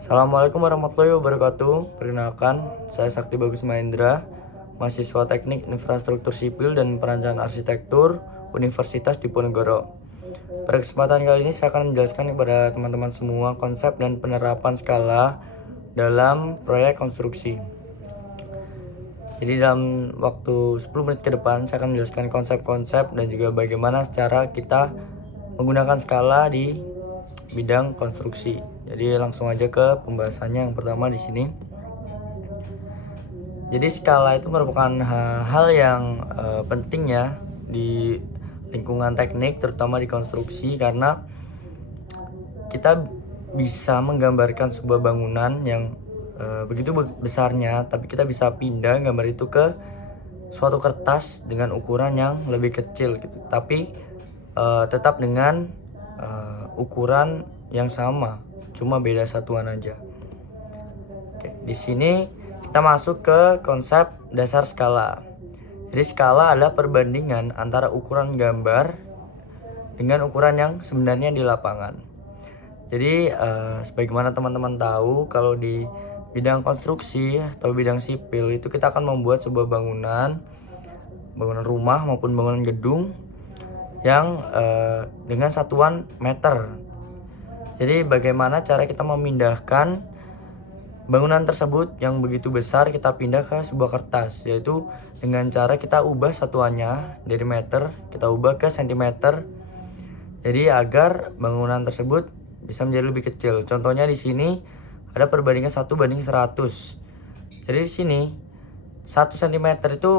Assalamualaikum warahmatullahi wabarakatuh. Perkenalkan, saya Sakti Bagus Mahendra, mahasiswa Teknik Infrastruktur Sipil dan Perancangan Arsitektur Universitas Diponegoro. Pada kesempatan kali ini saya akan menjelaskan kepada teman-teman semua konsep dan penerapan skala dalam proyek konstruksi. Jadi dalam waktu 10 menit ke depan saya akan menjelaskan konsep-konsep dan juga bagaimana cara kita menggunakan skala di bidang konstruksi. Jadi langsung aja ke pembahasannya. Yang pertama di sini. Jadi skala itu merupakan hal yang penting ya di lingkungan teknik, terutama di konstruksi, karena kita bisa menggambarkan sebuah bangunan yang begitu besarnya, tapi kita bisa pindah gambar itu ke suatu kertas dengan ukuran yang lebih kecil gitu, tapi tetap dengan ukuran yang sama, cuma beda satuan aja. Oke, di sini kita masuk ke konsep dasar skala. Jadi skala adalah perbandingan antara ukuran gambar dengan ukuran yang sebenarnya di lapangan. Jadi sebagaimana teman-teman tahu, kalau di bidang konstruksi atau bidang sipil itu kita akan membuat sebuah bangunan rumah maupun bangunan gedung yang dengan satuan meter. Jadi bagaimana cara kita memindahkan bangunan tersebut yang begitu besar, kita pindah ke sebuah kertas, yaitu dengan cara kita ubah satuannya dari meter, kita ubah ke sentimeter. Jadi agar bangunan tersebut bisa menjadi lebih kecil. Contohnya di sini ada perbandingan 1:100. Jadi di sini 1 cm itu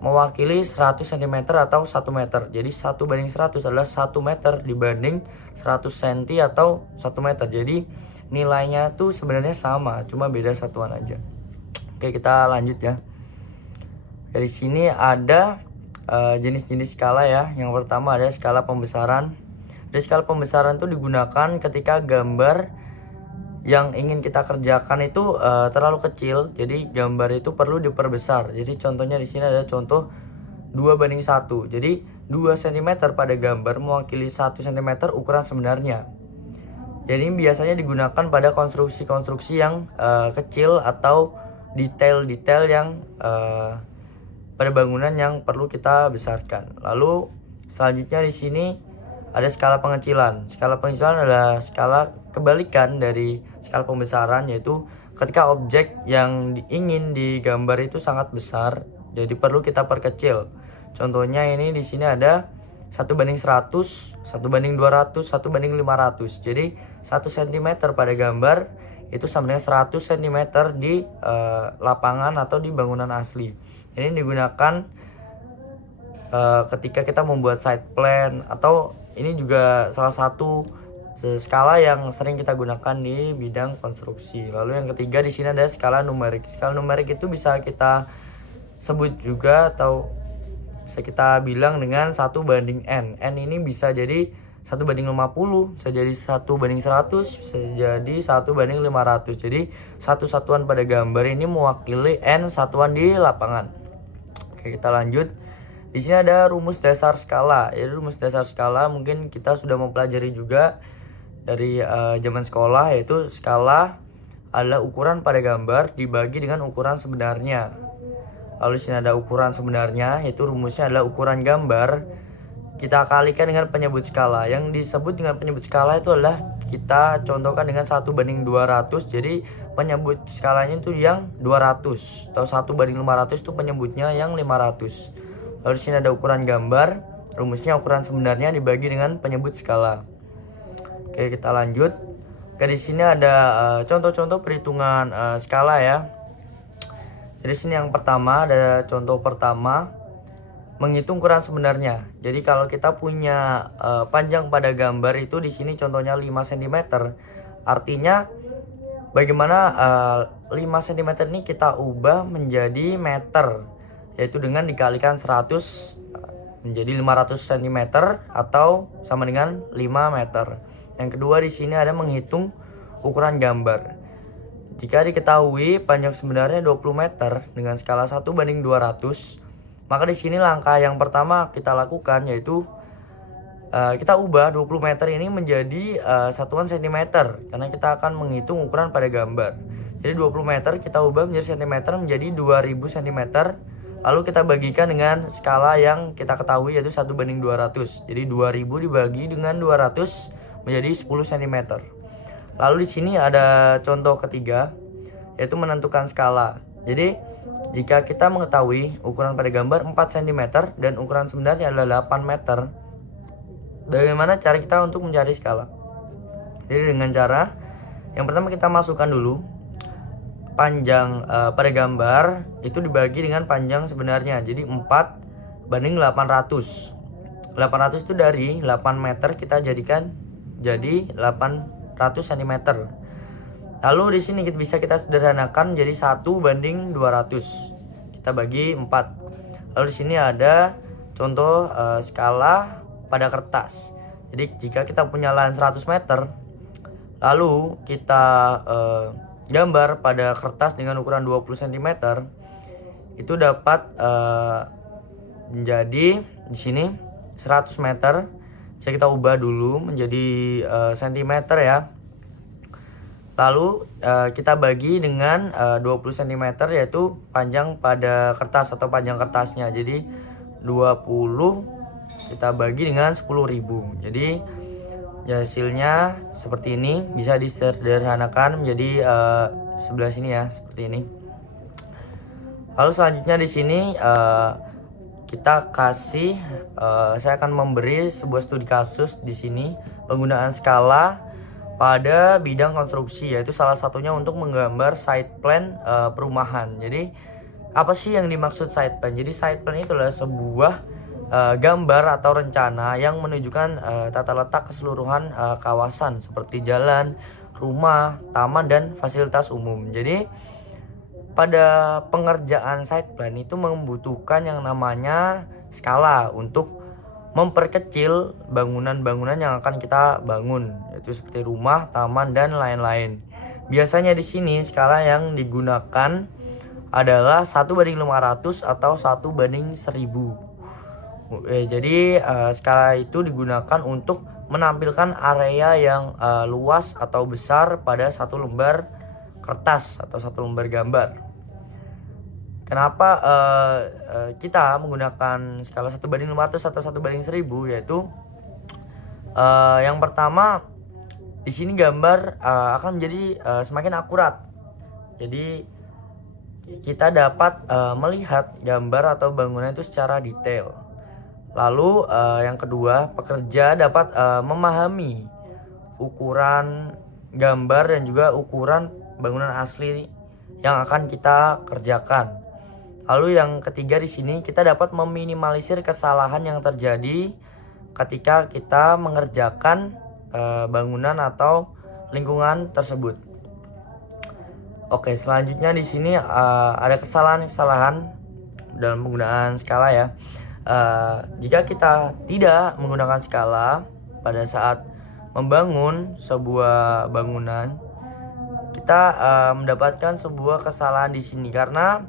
mewakili 100 cm atau 1 meter. Jadi 1:100 adalah 1 meter dibanding 100 cm atau 1 meter. Jadi nilainya tuh sebenarnya sama, cuma beda satuan aja. Oke, kita lanjut ya. Dari sini ada jenis-jenis skala ya. Yang pertama ada skala pembesaran. Jadi skala pembesaran itu digunakan ketika gambar yang ingin kita kerjakan itu terlalu kecil, jadi gambar itu perlu diperbesar. Jadi contohnya di sini ada contoh 2:1. Jadi 2 cm pada gambar mewakili 1 cm ukuran sebenarnya. Jadi biasanya digunakan pada konstruksi-konstruksi yang kecil atau detail-detail yang pada bangunan yang perlu kita besarkan. Lalu selanjutnya di sini ada skala pengecilan. Skala pengecilan adalah skala kebalikan dari skala pembesaran, yaitu ketika objek yang ingin digambar itu sangat besar, jadi perlu kita perkecil. Contohnya ini di sini ada 1:100, 1:200, 1:500. Jadi 1 cm pada gambar itu sama dengan 100 cm di lapangan atau di bangunan asli. Ini digunakan ketika kita membuat site plan, atau ini juga salah satu skala yang sering kita gunakan di bidang konstruksi. Lalu yang ketiga di sini ada skala numerik. Skala numerik itu bisa kita sebut juga atau bisa kita bilang dengan 1:n. N ini bisa jadi 1:50, bisa jadi 1:100, bisa jadi 1:500. Jadi satu satuan pada gambar ini mewakili n satuan di lapangan. Oke, kita lanjut. Di sini ada rumus dasar skala. Jadi rumus dasar skala mungkin kita sudah mempelajari juga dari zaman sekolah, yaitu skala adalah ukuran pada gambar dibagi dengan ukuran sebenarnya. Lalu di sini ada ukuran sebenarnya, yaitu rumusnya adalah ukuran gambar kita kalikan dengan penyebut skala. Yang disebut dengan penyebut skala itu adalah kita contohkan dengan 1:200. Jadi penyebut skalanya itu yang 200, atau 1:500 itu penyebutnya yang 500. Lalu di sini ada ukuran gambar, rumusnya ukuran sebenarnya dibagi dengan penyebut skala. Oke, kita lanjut. Oke, di sini ada contoh-contoh perhitungan skala ya. Jadi sini yang pertama ada contoh pertama, menghitung ukuran sebenarnya. Jadi kalau kita punya panjang pada gambar itu di sini contohnya 5 cm, artinya bagaimana 5 cm ini kita ubah menjadi meter, yaitu dengan dikalikan 100 menjadi 500 cm atau sama dengan 5 meter. Yang kedua di sini ada menghitung ukuran gambar. Jika diketahui panjang sebenarnya 20 meter dengan skala 1:200, maka di sini langkah yang pertama kita lakukan yaitu kita ubah 20 meter ini menjadi satuan sentimeter, karena kita akan menghitung ukuran pada gambar. Jadi 20 meter kita ubah menjadi sentimeter menjadi 2000 cm. Lalu kita bagikan dengan skala yang kita ketahui, yaitu 1:200. Jadi 2000 dibagi dengan 200 menjadi 10 cm. Lalu di sini ada contoh ketiga, yaitu menentukan skala. Jadi jika kita mengetahui ukuran pada gambar 4 cm dan ukuran sebenarnya adalah 8 meter, bagaimana cara kita untuk mencari skala? Jadi dengan cara yang pertama, kita masukkan dulu panjang pada gambar itu dibagi dengan panjang sebenarnya. Jadi 4:800. 800 itu dari 8 meter kita jadikan jadi 800 cm. Lalu di sini bisa kita sederhanakan jadi 1:200. Kita bagi 4. Lalu di sini ada contoh skala pada kertas. Jadi jika kita punya lahan 100 meter, lalu kita gambar pada kertas dengan ukuran 20 cm, itu dapat menjadi di sini 100 meter. Bisa kita ubah dulu menjadi cm ya. Lalu kita bagi dengan 20 cm, yaitu panjang pada kertas atau panjang kertasnya. Jadi 20 kita bagi dengan 10.000. Jadi hasilnya seperti ini. Bisa disederhanakan menjadi sebelah sini ya, seperti ini. Lalu selanjutnya di sini kita kasih saya akan memberi sebuah studi kasus di sini penggunaan skala pada bidang konstruksi, yaitu salah satunya untuk menggambar site plan perumahan. Jadi apa sih yang dimaksud site plan? Jadi site plan itu adalah sebuah gambar atau rencana yang menunjukkan tata letak keseluruhan kawasan seperti jalan, rumah, taman, dan fasilitas umum. Jadi pada pengerjaan site plan itu membutuhkan yang namanya skala untuk memperkecil bangunan-bangunan yang akan kita bangun, yaitu seperti rumah, taman, dan lain-lain. Biasanya di sini skala yang digunakan adalah 1:500 atau 1:1000. Jadi skala itu digunakan untuk menampilkan area yang luas atau besar pada satu lembar kertas atau satu lembar gambar. Kenapa kita menggunakan skala 1:500 atau 1:1000? Yaitu yang pertama, di sini gambar akan menjadi semakin akurat. Jadi kita dapat melihat gambar atau bangunan itu secara detail. Lalu yang kedua, pekerja dapat memahami ukuran gambar dan juga ukuran bangunan asli yang akan kita kerjakan. Lalu yang ketiga, di sini kita dapat meminimalisir kesalahan yang terjadi ketika kita mengerjakan bangunan atau lingkungan tersebut. Oke, selanjutnya di sini ada kesalahan-kesalahan dalam penggunaan skala ya. Jika kita tidak menggunakan skala pada saat membangun sebuah bangunan, kita mendapatkan sebuah kesalahan di sini karena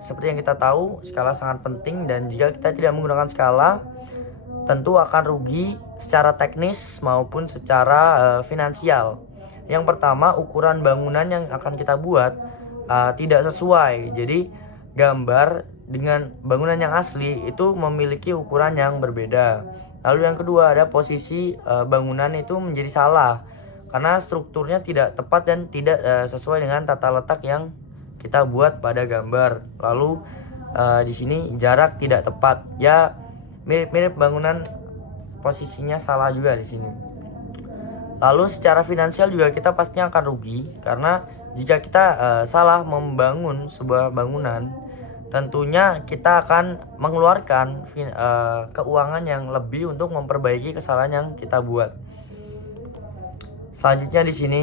seperti yang kita tahu, skala sangat penting, dan jika kita tidak menggunakan skala, tentu akan rugi secara teknis maupun secara finansial. Yang pertama, ukuran bangunan yang akan kita buat tidak sesuai. Jadi gambar dengan bangunan yang asli itu memiliki ukuran yang berbeda. Lalu yang kedua, ada posisi bangunan itu menjadi salah karena strukturnya tidak tepat dan tidak sesuai dengan tata letak yang kita buat pada gambar. Lalu di sini jarak tidak tepat, ya mirip-mirip bangunan, posisinya salah juga di sini. Lalu secara finansial juga kita pastinya akan rugi karena jika kita salah membangun sebuah bangunan, tentunya kita akan mengeluarkan keuangan yang lebih untuk memperbaiki kesalahan yang kita buat. Selanjutnya di sini,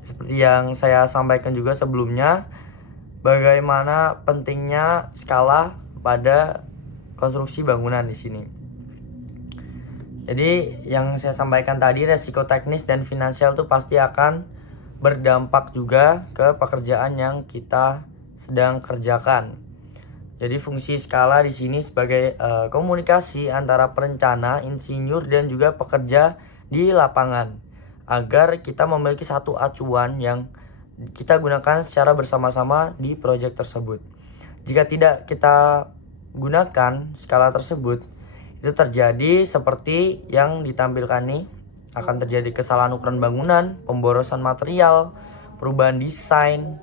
seperti yang saya sampaikan juga sebelumnya, bagaimana pentingnya skala pada konstruksi bangunan di sini. Jadi yang saya sampaikan tadi, resiko teknis dan finansial itu pasti akan berdampak juga ke pekerjaan yang kita sedang kerjakan. Jadi fungsi skala di sini sebagai komunikasi antara perencana, insinyur dan juga pekerja di lapangan agar kita memiliki satu acuan yang kita gunakan secara bersama-sama di proyek tersebut. Jika tidak kita gunakan skala tersebut, itu terjadi seperti yang ditampilkan nih, akan terjadi kesalahan ukuran bangunan, pemborosan material, perubahan desain,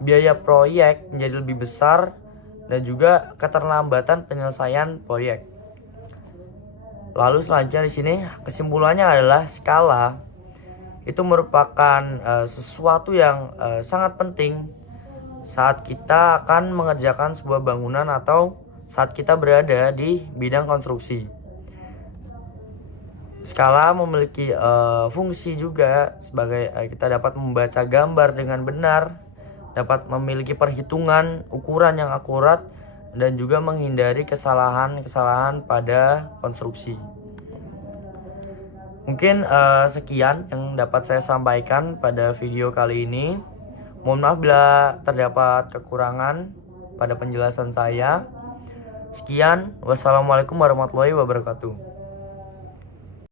biaya proyek menjadi lebih besar, dan juga keterlambatan penyelesaian proyek. Lalu selanjutnya di sini kesimpulannya adalah skala itu merupakan sesuatu yang sangat penting saat kita akan mengerjakan sebuah bangunan atau saat kita berada di bidang konstruksi. Skala memiliki fungsi juga sebagai kita dapat membaca gambar dengan benar, dapat memiliki perhitungan ukuran yang akurat, dan juga menghindari kesalahan-kesalahan pada konstruksi. Mungkin sekian yang dapat saya sampaikan pada video kali ini. Mohon maaf bila terdapat kekurangan pada penjelasan saya. Sekian, wassalamualaikum warahmatullahi wabarakatuh.